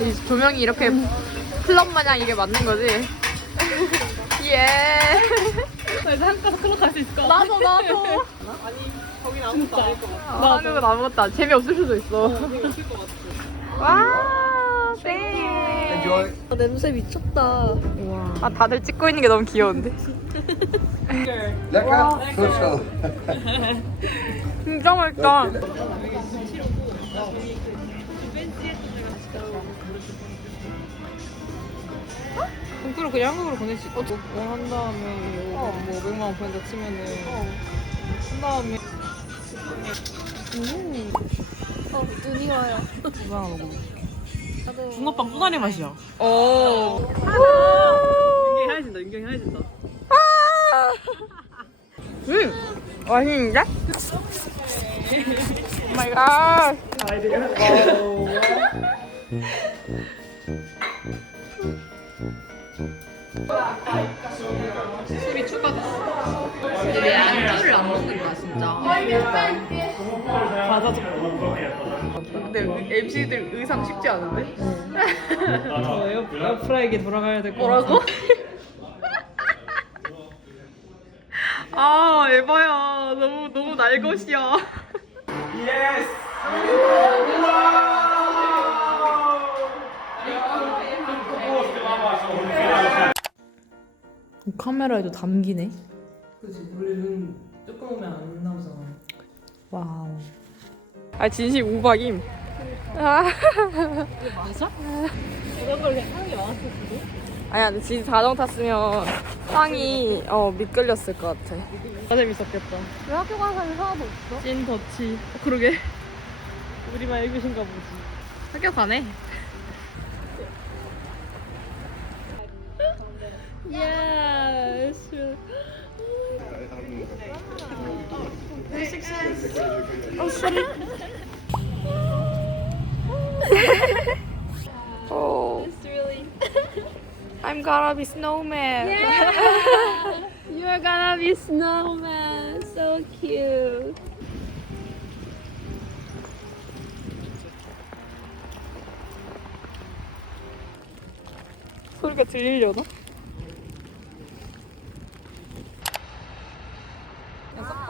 이 조명이 이렇게 클럽 마냥 이게 맞는 거지? 예. 나 이제 한국 클럽 갈 수 있을 것 나도, 나도. <맞아, 맞아. 웃음> 아니, 거긴 아무도 아닐 것 같아. 아, 아무도 안, 재미없을 수도 있어. 맞아, 와, 땡. 냄새 미쳤다. 와 아, 다들 찍고 있는 게 너무 귀여운데? 레 진짜 맛있다. 그냥 한국으로 보낼 수 있고 어, 뭐한 다음에 어. 뭐 500만 원 보낸다 치면은 어. 한 다음에 음. 어, 눈이, 어, 눈이 와요 중간 하고 붕어빵 꾸다리 맛이야 오 윤경이 하얘다 윤경이 하얘다음 맛있는데? 오마이갓 아이들이 하 m m 수비 추가됐어. 근데 왜 안주를 안먹는 있나 진짜. 과자 좀 근데 MC들 의상 쉽지 않은데? 저요어 에어프라이기 돌아가야 될 거라고? 아 에바야 너무 너무 날 것이야. 예스. 이 카메라에도 담기네. 그렇 원래는 뜨거우면 안나잖아 와우. 아 진심 우박임. 재밌어. 아 맞아? 저런걸 향이 많았어 그거? 아니야 진짜 자정 탔으면 땅이 어 미끌렸을 것 같아. 재밌었겠다. 왜 학교 가서 는 하나도 없어? 찐 덥지. 아, 그러게. 우리만 애교신가 보지. 학교 가네. Yes. Oh, s o r y oh. i s r e a l l I'm gonna be snowman. y o u a r e gonna be snowman. So cute. Okay. 소리가 들리려나?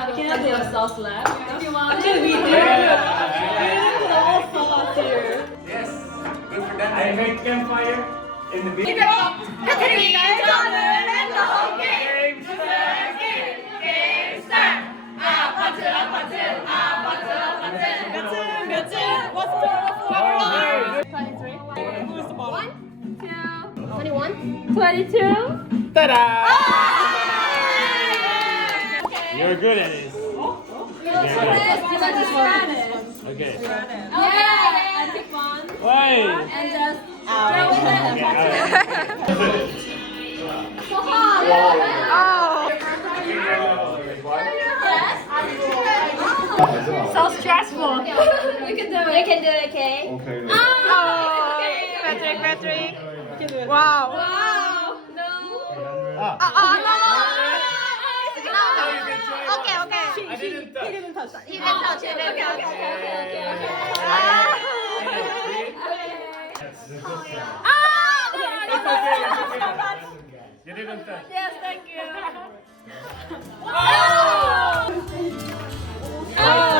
have can have your sauce left. If you want to be there. Yes. Good for that. Very I make campfire in the big Twenty-two. Ta-da! Ah! You're good at this. Oh. oh, oh. Yeah. So yeah. Like okay. Yeah. yeah. out. Oh, okay. okay. so, oh. oh. so stressful. we can do it. We can do it, okay? Oh, okay. Patrick, Patrick. Oh, yeah. do it. Wow. Wow. No. no. no. Oh. Oh. He didn't touch. He didn't touch. He didn't oh, touch. Okay, okay, touch. Okay, okay, okay. Okay, okay, okay, okay, okay, okay. okay. okay. Oh, yeah. oh, no, no, no, no, no, no, no, no, no, You didn't touch. Yes, thank you. oh! oh!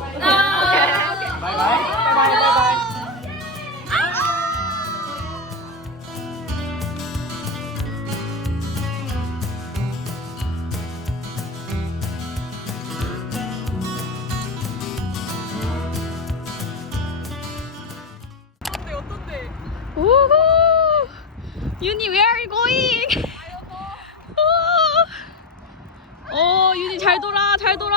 유니, where are you going? 아, 여보. 어, 유니, 잘 돌아, 잘 돌아.